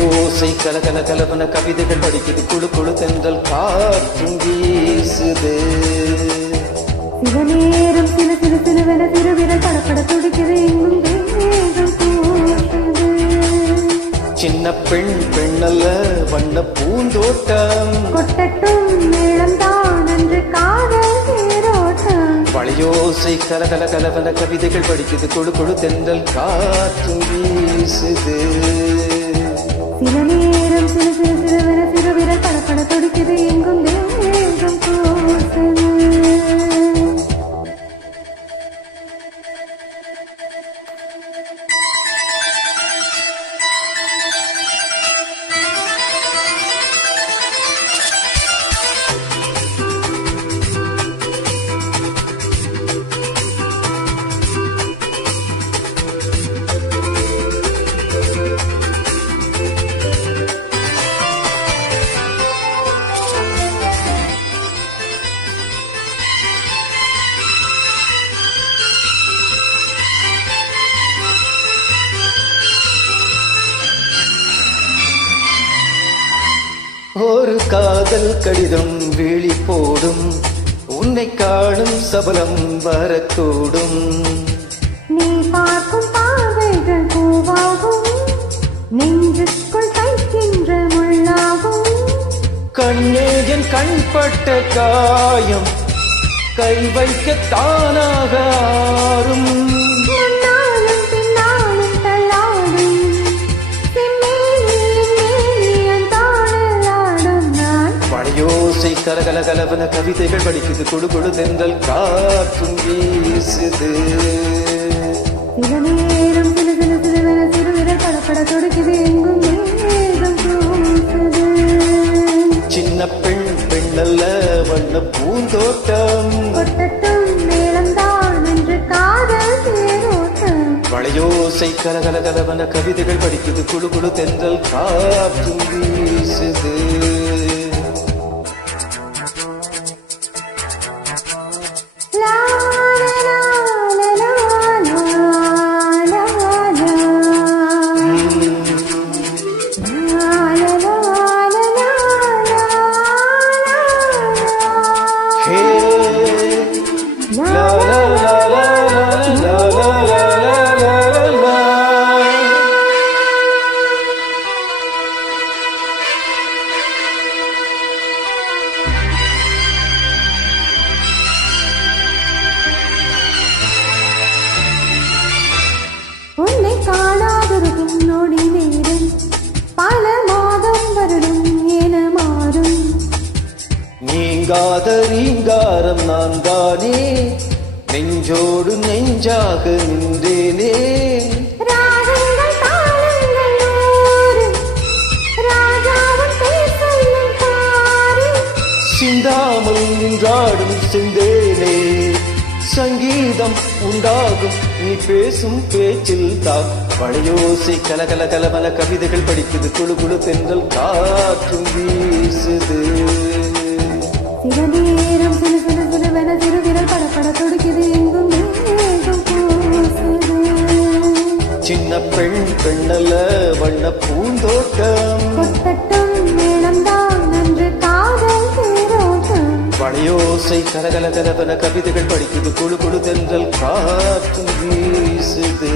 வளையோசை கலகல கலவன கவிதைகள் படிக்குது குழு குழு தென்றல் காற்றும் வீசுது. சில நேரம் சில சில சிலுவென திருவிரல் படப்பட துடிக்குது எங்கும் வேகம் கூட்டுது. சின்ன பெண் பெண்ணல்ல வண்ண பூந்தோட்டம் கொட்டட்டும் மேளம்தான் அன்று காதல் தேரோட்டம். வளையோசை கலகல கலவன கவிதைகள் படிக்குது குழு குழு தென்றல் காற்றும் வீசுது. சில நேரம் சில சில சிலுவென திருவிரல் படப்பட துடிக்குது எங்கும் வேகம் கூட்டுது. ஒரு காதல் கடிதம் விழி போடும் உன்னை காணும் சபலம் வரக்கூடும். நீ பார்க்கும் பார்வைகள் பூவாகும் நெஞ்சுக்குள் தைக்கின்ற முள்ளாகும். கண்ணே என் கண்பட்ட காயம் கை வைக்க தானாக ஆறும். முன்னாலும் பின்னாலும் தள்ளாடும் செம்மேனியின் தாளலாடும் நான். வளையோசை கலகல கலவன கவிதைகள் படிக்குது குழு குழு தென்றல் காற்றும் வீசுது. சில நேரம் சில சில சிலுவென திருவிரல் படப்பட துடிக்குது எங்கும் வேகம் கூட்டுது. சின்ன பெண் பெண்ணல்ல வண்ண பூந்தோட்டம் கொட்டட்டும் மேளம்தான் அன்று காதல் தேரோட்டம். வளையோசை கலகல கலவன கவிதைகள் படிக்குது குழு குழு தென்றல் காற்றும் வீசுது. லா லா லா லா லா லா லா. ஹே லா லா லா லா லா லா லா லா லா. உன்னை காணாதொரு பின்னோடி நேரம் பல மாதம் வருடம் என மாறும். நீங்காத ரீங்காரம் நான் தானே நெஞ்சோடு நெஞ்சாக நின்றேனே. ராகங்கள் தாளங்கள் நூறு ராஜாவும் பேர் சொல்லும் பாரு. சிந்தாமல் நின்றாடும் செந்தேனே சங்கீதம் உண்டாகும் நீ பேசும் பேச்சில் தான். வளையோசை கலகல கலவல கவிதைகள் படிக்குது குழு குழு தென்றல் காற்றும் வீசுது. சில நேரம் சில சில சிலுவென திருவிரல் படப்பட துடிக்குது எங்கும் வேகம் கூசுது. சின்ன பெண் பெண்ணல்ல வண்ண பூந்தோட்டம் கொட்டட்டும் மேளம்தான் அன்று காதல் தேரோட்டம். வளையோசை கலகல கலவன கவிதைகள் படிக்குது குழு குழு தென்றல் காற்றும் வீசுது.